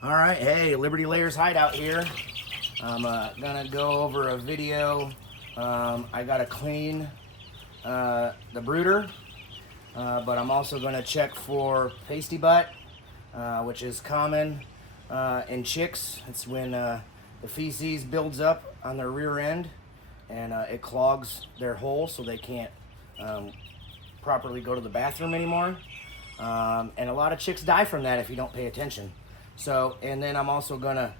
All right, hey, Liberty Layers Hideout here. I'm gonna go over a video. I gotta clean the brooder, but I'm also gonna check for pasty butt, which is common in chicks. It's when the feces builds up on their rear end and it clogs their hole so they can't properly go to the bathroom anymore. And a lot of chicks die from that if you don't pay attention. So, and then I'm also gonna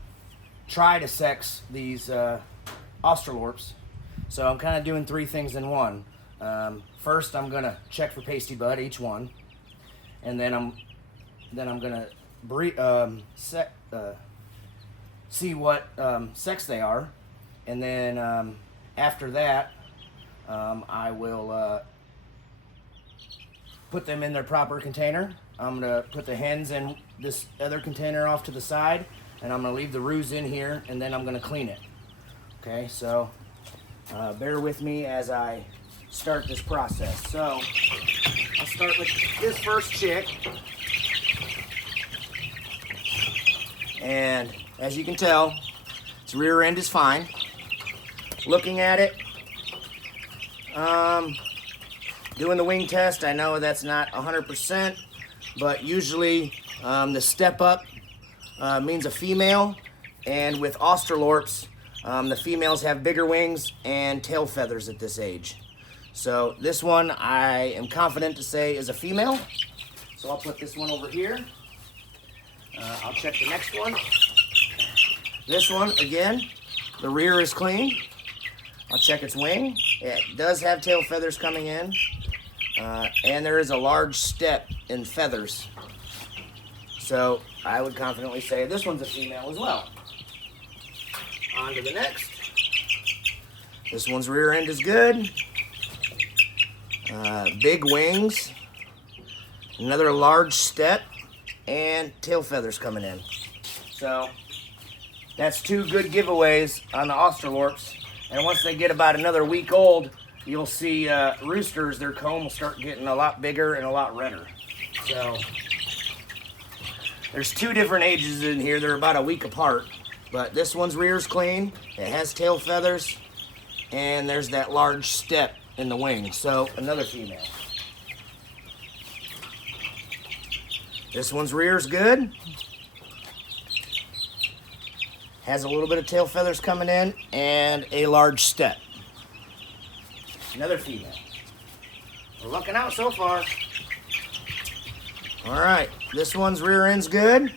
try to sex these Australorps. So I'm kind of doing three things in one. First, I'm gonna check for pasty butt each one, and then I'm gonna see what sex they are, and then after that, I will put them in their proper container. I'm gonna put the hens in this other container off to the side, and I'm gonna leave the roos in here, and then I'm gonna clean it. Okay, so bear with me as I start this process. So I'll start with this first chick, and as you can tell, its rear end is fine. Looking at it, doing the wing test, I know that's not 100%, but usually the step up means a female, and with Australorps, the females have bigger wings and tail feathers at this age. So this one I am confident to say is a female. So I'll put this one over here. I'll check the next one. This one, again, the rear is clean. I'll check its wing. It does have tail feathers coming in. And there is a large step in feathers. So I would confidently say this one's a female as well. On to the next. This one's rear end is good. Big wings. Another large step and tail feathers coming in. So that's two good giveaways on the Australorps. And once they get about another week old, you'll see roosters, their comb will start getting a lot bigger and a lot redder. So there's two different ages in here. They're about a week apart. But this one's rear's clean. It has tail feathers. And there's that large step in the wing. So another female. This one's rear's good. Has a little bit of tail feathers coming in and a large step. Another female. We're looking out so far. All right, this one's rear end's good.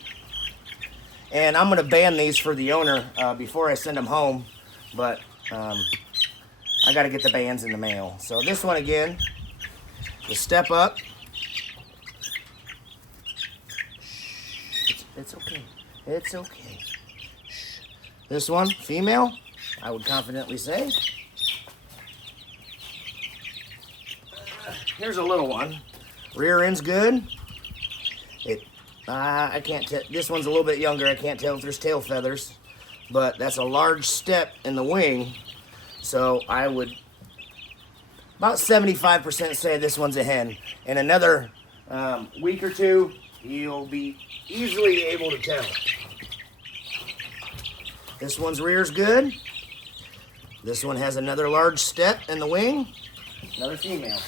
And I'm gonna ban these for the owner before I send them home, but I gotta get the bans in the mail. So this one again, the step up. It's okay, it's okay. This one, female, I would confidently say. Here's a little one. Rear end's good. I can't tell. This one's a little bit younger. I can't tell if there's tail feathers, but that's a large step in the wing. So I would about 75% say this one's a hen. In another week or two, you'll be easily able to tell. This one's rear's good. This one has another large step in the wing. Another female.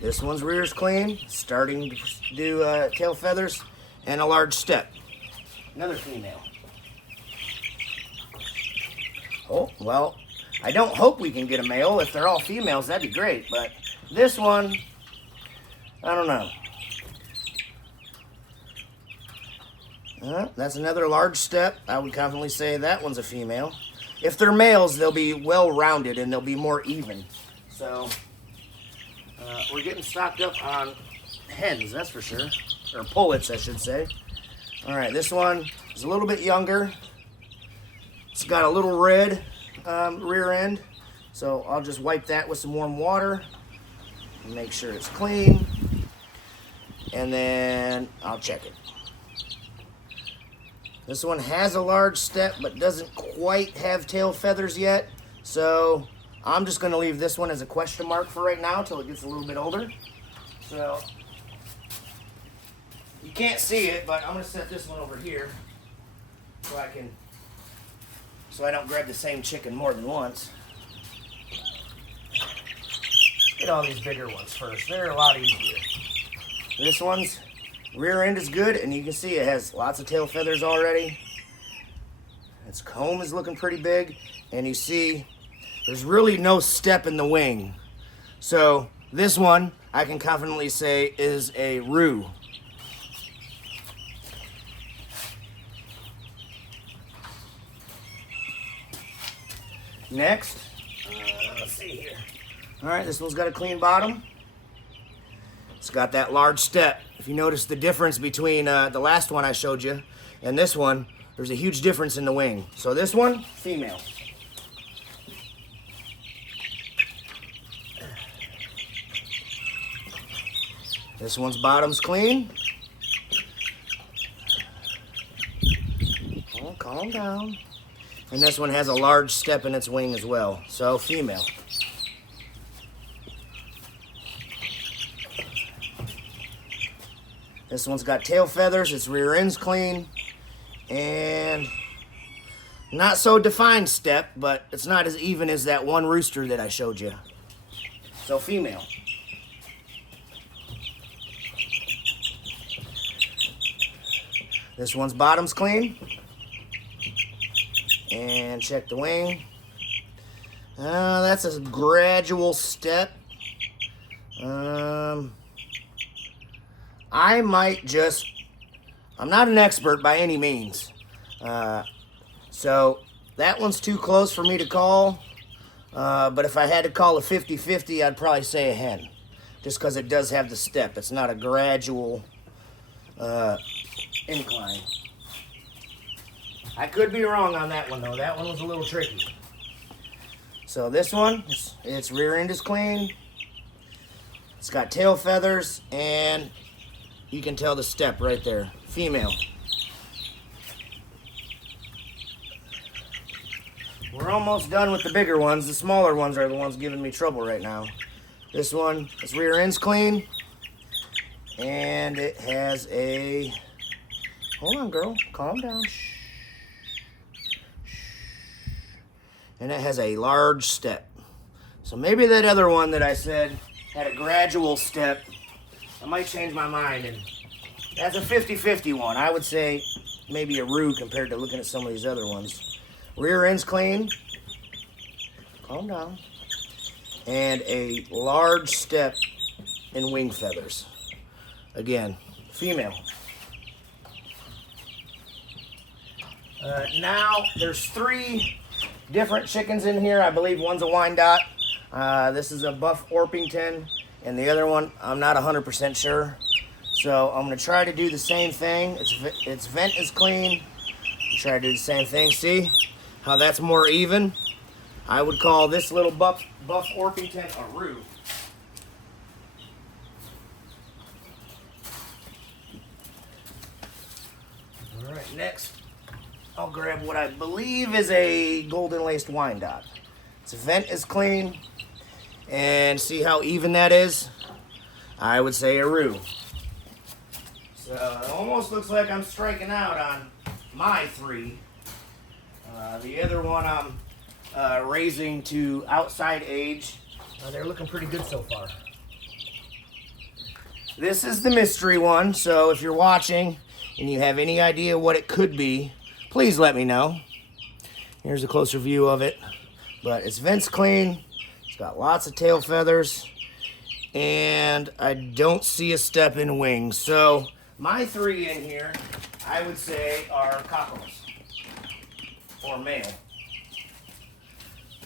This one's rear's clean, starting to do tail feathers and a large step. Another female. Oh, well, I don't hope we can get a male. If they're all females, that'd be great. But this one, I don't know. That's another large step. I would confidently say that one's a female. If they're males, they'll be well-rounded and they'll be more even. So we're getting stocked up on hens, that's for sure. Or pullets, I should say. All right, this one is a little bit younger. It's got a little red rear end. So I'll just wipe that with some warm water and make sure it's clean. And then I'll check it. This one has a large step, but doesn't quite have tail feathers yet. So I'm just gonna leave this one as a question mark for right now till it gets a little bit older. So you can't see it, but I'm gonna set this one over here so I don't grab the same chicken more than once. Get all these bigger ones first. They're a lot easier. This one's rear end is good, and you can see it has lots of tail feathers already. Its comb is looking pretty big, and you see there's really no step in the wing. So this one, I can confidently say, is a roux. Next, let's see here. All right, this one's got a clean bottom. It's got that large step. If you notice the difference between the last one I showed you and this one, there's a huge difference in the wing. So this one, female. This one's bottom's clean. Oh, calm down. And this one has a large step in its wing as well. So female. This one's got tail feathers, its rear end's clean, and not so defined step, but it's not as even as that one rooster that I showed you. So female. This one's bottom's clean. And check the wing. That's a gradual step. I'm not an expert by any means. So that one's too close for me to call. But if I had to call a 50-50, I'd probably say a hen. Just because it does have the step. It's not a gradual incline. I could be wrong on that one though. That one was a little tricky. So this one, its rear end is clean. It's got tail feathers, and you can tell the step right there. Female. We're almost done with the bigger ones. The smaller ones are the ones giving me trouble right now. This one, its rear end's clean. And it has a... Hold on, girl. Calm down. Shh. And it has a large step. So maybe that other one that I said had a gradual step. I might change my mind, and that's a 50-50 one. I would say maybe a roux compared to looking at some of these other ones. Rear end's clean. Calm down. And a large step in wing feathers. Again, female. Now there's 3 different chickens in here. I believe one's a Wyandotte. This is a Buff Orpington, and the other one I'm not 100% sure. So I'm gonna try to do the same thing. Its vent is clean. Try to do the same thing. See how that's more even? I would call this little Buff Orpington a roux. All right, next I'll grab what I believe is a golden laced Wyandotte. Its vent is clean, and see how even that is? I would say a roux. So it almost looks like I'm striking out on my 3. The other one I'm raising to outside age. They're looking pretty good so far. This is the mystery one, so if you're watching and you have any idea what it could be, please let me know. Here's a closer view of it. But its vent's clean. It's got lots of tail feathers. And I don't see a step in wings. So my 3 in here, I would say, are cockles. Or male.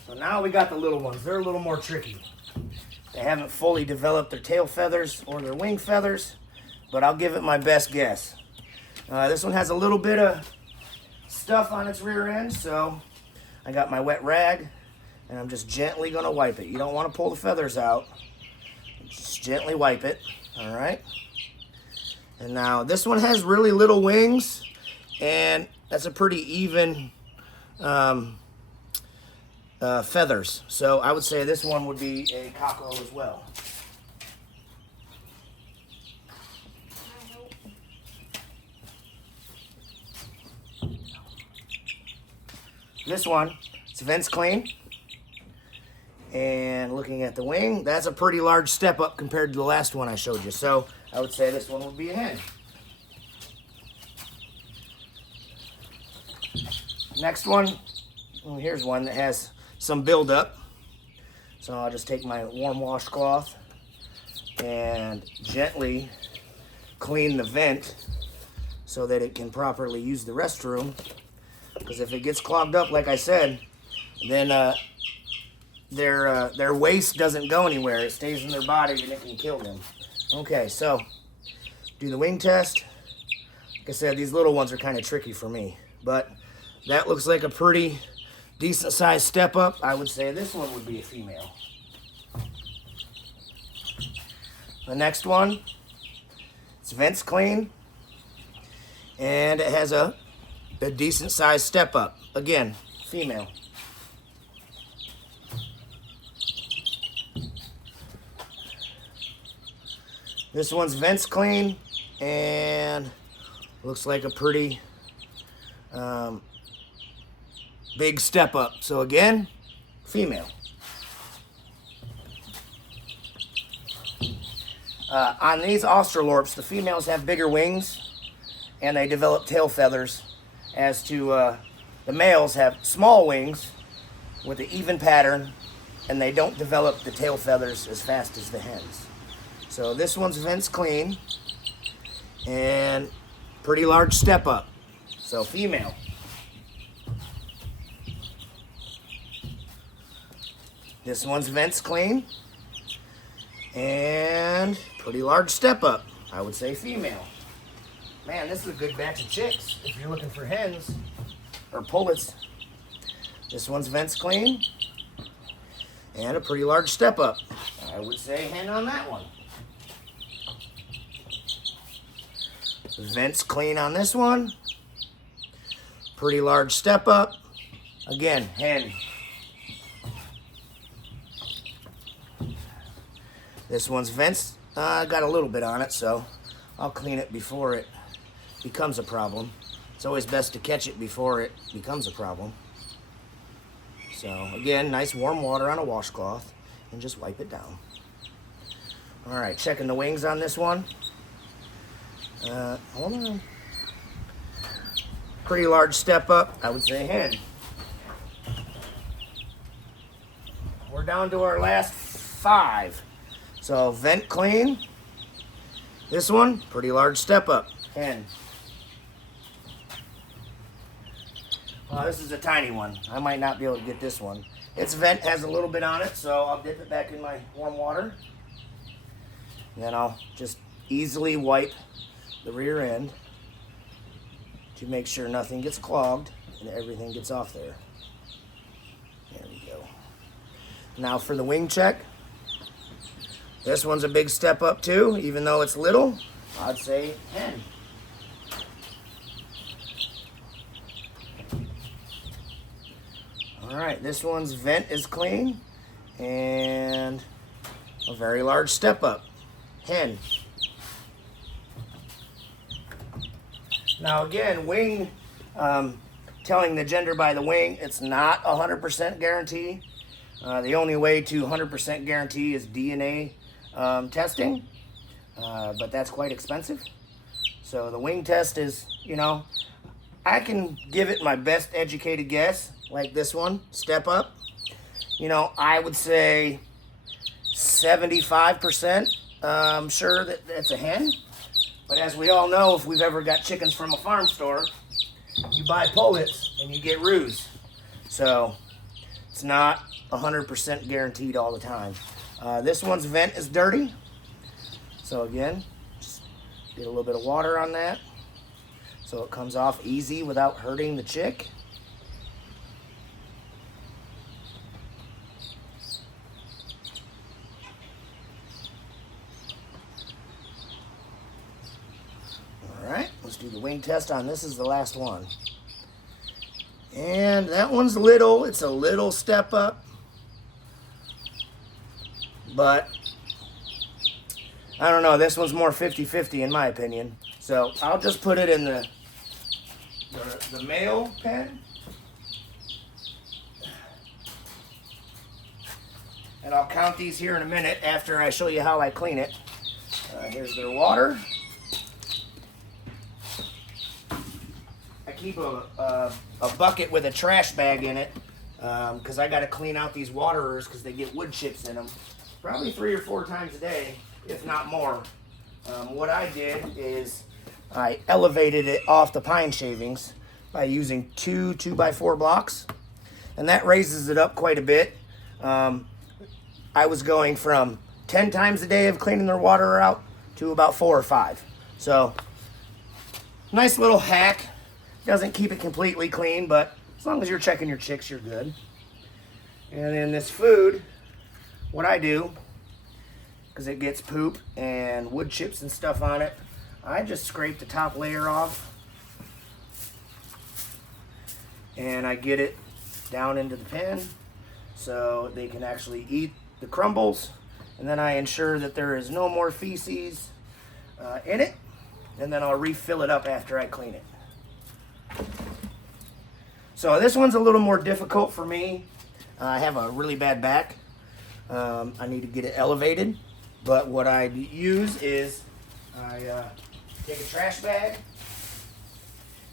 So now we got the little ones. They're a little more tricky. They haven't fully developed their tail feathers or their wing feathers. But I'll give it my best guess. This one has a little bit of stuff on its rear end, so I got my wet rag, and I'm just gently gonna wipe it. You don't want to pull the feathers out. Just gently wipe it. All right. And now this one has really little wings, and that's a pretty even feathers. So I would say this one would be a cockerel as well. this one, it's vents clean. And looking at the wing, that's a pretty large step up compared to the last one I showed you. So I would say this one would be a hen. Next one, well, here's one that has some buildup. So I'll just take my warm washcloth and gently clean the vent so that it can properly use the restroom. Because if it gets clogged up, like I said, then their waste doesn't go anywhere. It stays in their body and it can kill them. Okay, so do the wing test. Like I said, these little ones are kind of tricky for me, but that looks like a pretty decent sized step up. I would say this one would be a female. The next one, it's vents clean, and it has a decent sized step up. Again, female. This one's vents clean and looks like a pretty big step up. So again, female. On these Australorps, the females have bigger wings and they develop tail feathers, as to the males have small wings with an even pattern and they don't develop the tail feathers as fast as the hens. So this one's vents clean and pretty large step up. So female. This one's vents clean and pretty large step up. I would say female. Man, this is a good batch of chicks if you're looking for hens or pullets. This one's vents clean and a pretty large step up. I would say hen on that one. Vents clean on this one. Pretty large step up. Again, hen. This one's vents got a little bit on it, so I'll clean it before it becomes a problem. It's always best to catch it before it becomes a problem. So again, nice warm water on a washcloth and just wipe it down. All right, checking the wings on this one. Hold on. Pretty large step up, I would say hen. We're down to our last 5. So vent clean. This one, pretty large step up, hen. This is a tiny one. I might not be able to get this one. Its vent has a little bit on it, so I'll dip it back in my warm water. Then I'll just easily wipe the rear end to make sure nothing gets clogged and everything gets off there. There we go. Now for the wing check. This one's a big step up too, even though it's little. I'd say hen. All right, this one's vent is clean and a very large step up, hen. Now again, wing, telling the gender by the wing, it's not 100% guarantee. The only way to 100% guarantee is DNA testing, but that's quite expensive. So the wing test is, you know, I can give it my best educated guess, like this one, step up. You know, I would say 75% sure that it's a hen. But as we all know, if we've ever got chickens from a farm store, you buy pullets and you get roos. So it's not 100% guaranteed all the time. This one's vent is dirty. So again, just get a little bit of water on that so it comes off easy without hurting the chick. Alright, let's do the wing test on this. Is the last one. And that one's little. It's a little step up. But I don't know, this one's more 50-50 in my opinion. So I'll just put it in the male pen. And I'll count these here in a minute after I show you how I clean it. Here's their water. I keep a bucket with a trash bag in it because I got to clean out these waterers because they get wood chips in them. Probably 3 or 4 times a day, if not more. What I did is I elevated it off the pine shavings by using 2 2x4 blocks, and that raises it up quite a bit. I was going from 10 times a day of cleaning their water out to about 4 or 5. So, nice little hack. Doesn't keep it completely clean, but as long as you're checking your chicks, you're good. And then this food, what I do, because it gets poop and wood chips and stuff on it, I just scrape the top layer off and I get it down into the pen so they can actually eat the crumbles, and then I ensure that there is no more feces in it, and then I'll refill it up after I clean it. So this one's a little more difficult for me. I have a really bad back. I need to get it elevated, but what I use is I take a trash bag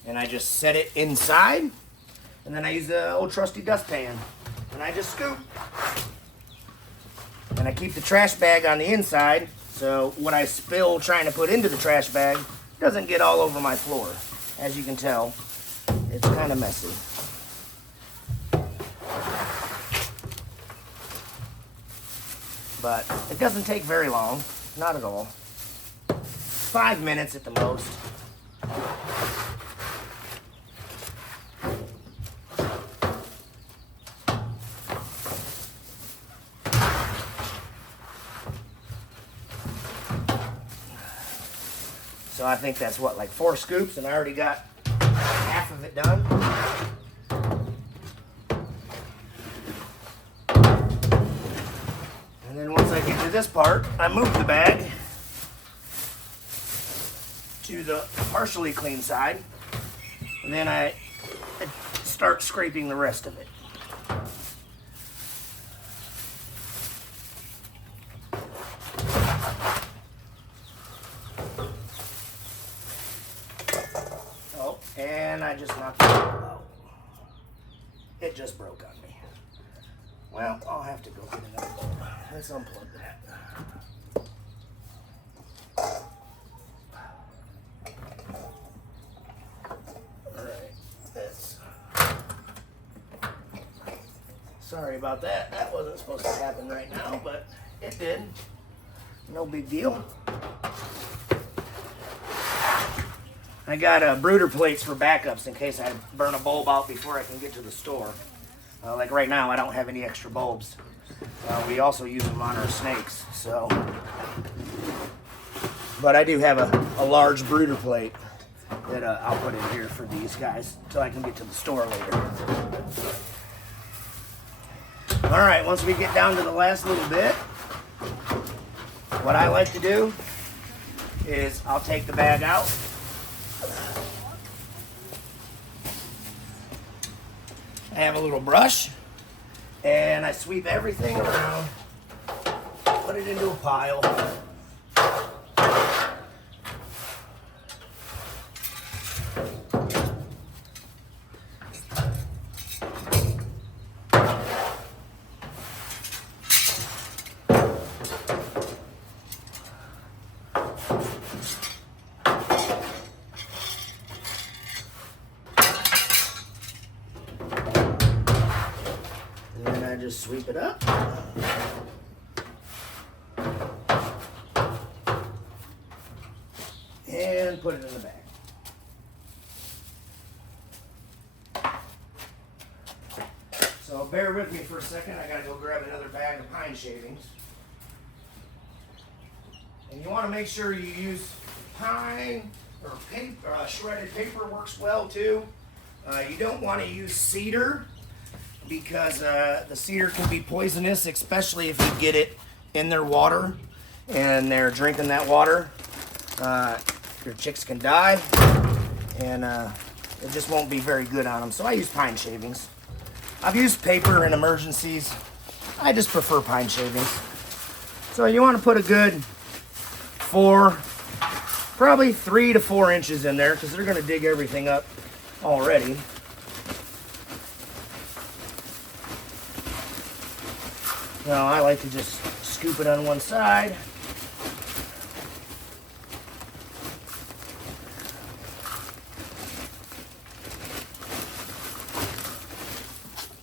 and I just set it inside, and then I use the old trusty dustpan and I just scoop. And I keep the trash bag on the inside, so what I spill trying to put into the trash bag doesn't get all over my floor. As you can tell, it's kind of messy. But it doesn't take very long, not at all. 5 minutes at the most. So I think that's what, like 4 scoops, and I already got half of it done. And then once I get to this part, I move the bag to the partially clean side, and then I start scraping the rest of it. And I just knocked it out. It just broke on me. Well, I'll have to go get another bulb. Let's unplug that. Alright, that's... Sorry about that. That wasn't supposed to happen right now, but it did. No big deal. I got brooder plates for backups in case I burn a bulb out before I can get to the store. Like right now, I don't have any extra bulbs. We also use them on our snakes, so. But I do have a large brooder plate that I'll put in here for these guys until I can get to the store later. All right, once we get down to the last little bit, what I like to do is I'll take the bag out. I have a little brush and I sweep everything around, put it into a pile. Just sweep it up and put it in the bag. So bear with me for a second. I gotta go grab another bag of pine shavings. And you want to make sure you use pine or paper. Shredded paper works well too. You don't want to use cedar, because the cedar can be poisonous, especially if you get it in their water and they're drinking that water. Your chicks can die, and it just won't be very good on them. So I use pine shavings. I've used paper in emergencies. I just prefer pine shavings. So you want to put a good 4, probably 3 to 4 inches in there because they're going to dig everything up already. Now I like to just scoop it on one side.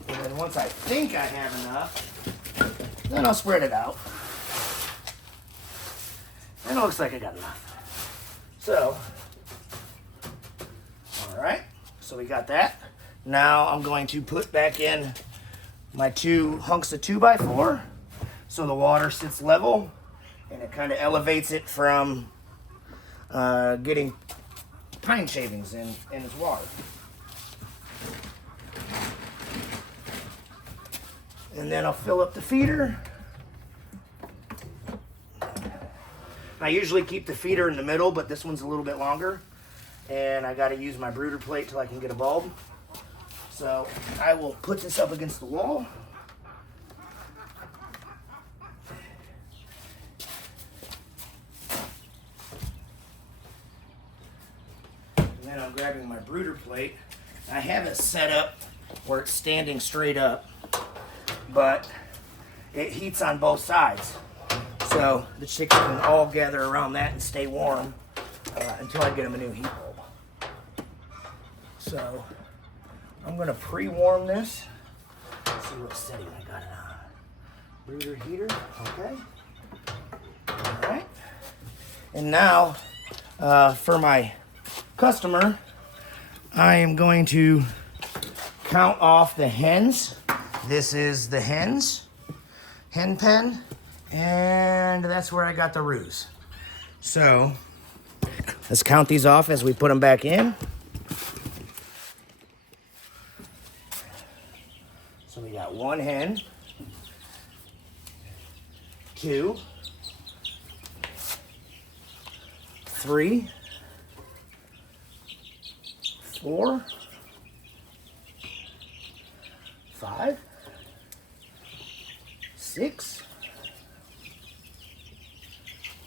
And then once I think I have enough, then I'll spread it out. And it looks like I got enough. So, all right, so we got that. Now I'm going to put back in my 2 hunks of 2x4 so the water sits level and it kind of elevates it from getting pine shavings in its water. And then I'll fill up the feeder. I usually keep the feeder in the middle, but this one's a little bit longer and I got to use my brooder plate till I can get a bulb. So I will put this up against the wall. And then I'm grabbing my brooder plate. I have it set up where it's standing straight up, but it heats on both sides. So the chickens can all gather around that and stay warm until I get them a new heat bulb. So I'm going to pre-warm this. Let's see what setting I got it on. Brooder heater, okay. All right. And now, for my customer, I am going to count off the hens. This is the hen pen, and that's where I got the roos. So let's count these off as we put them back in. So we got 1 hen, 2, 3, 4, 5, 6,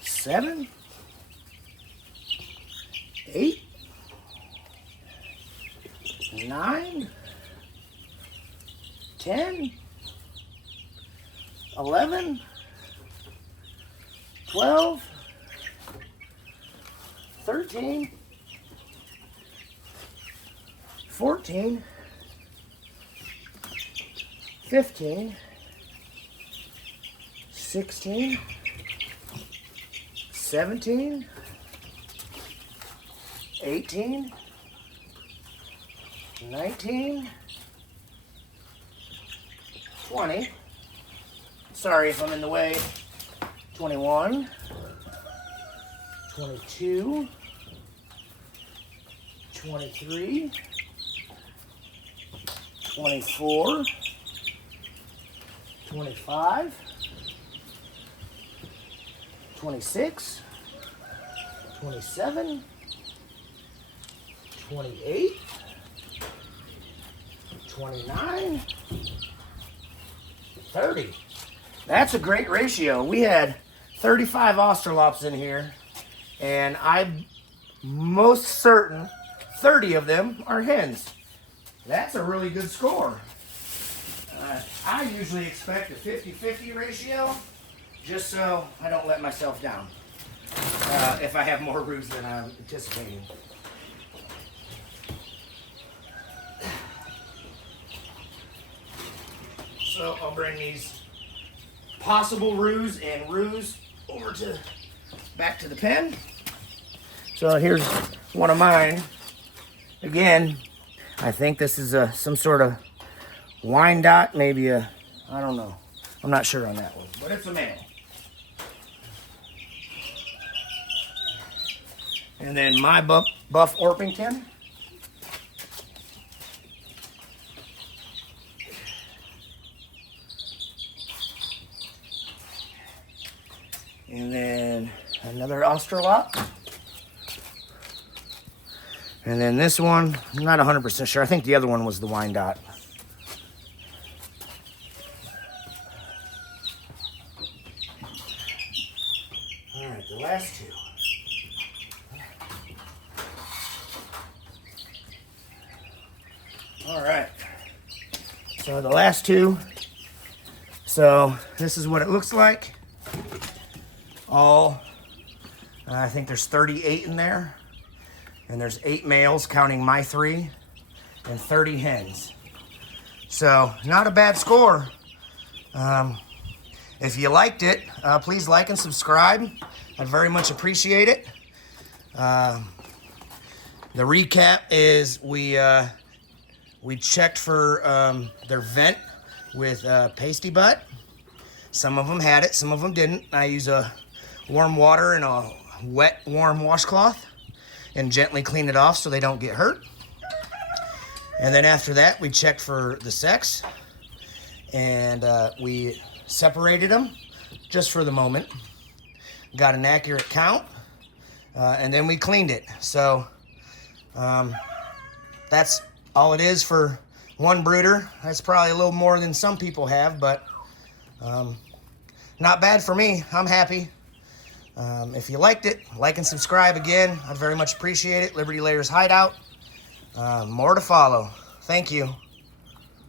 7, 8, 9, 10, 11, 12, 13, 14, 15, 16, 17, 18, 19, 20. Sorry if I'm in the way. 21, 22, 23, 24, 25, 26, 27, 28, 29, 30. That's a great ratio. We had 35 Australops in here, and I'm most certain 30 of them are hens. That's a really good score. I usually expect a 50-50 ratio, just so I don't let myself down if I have more roos than I'm anticipating. So I'll bring these possible roos and roos over to back to the pen. So here's one of mine. Again, I think this is some sort of Wyandotte, maybe I don't know. I'm not sure on that one, but it's a male. And then my Buff Orpington. And then another Australop. And then this one, I'm not 100% sure. I think the other one was the Wyandotte. All right. So the last two. So this is what it looks like. I think there's 38 in there. And there's 8 males, counting my 3, and 30 hens. So not a bad score. If you liked it, please like and subscribe. I'd very much appreciate it. The recap is we checked for their vent with Pasty Butt. Some of them had it, some of them didn't. I use a warm water and a wet, warm washcloth and gently clean it off so they don't get hurt. And then after that, we checked for the sex, and we separated them just for the moment. Got an accurate count, and then we cleaned it. So that's all it is for one brooder. That's probably a little more than some people have, but not bad for me. I'm happy. If you liked it, like and subscribe again. I'd very much appreciate it. Liberty Layers Hideout. More to follow. Thank you.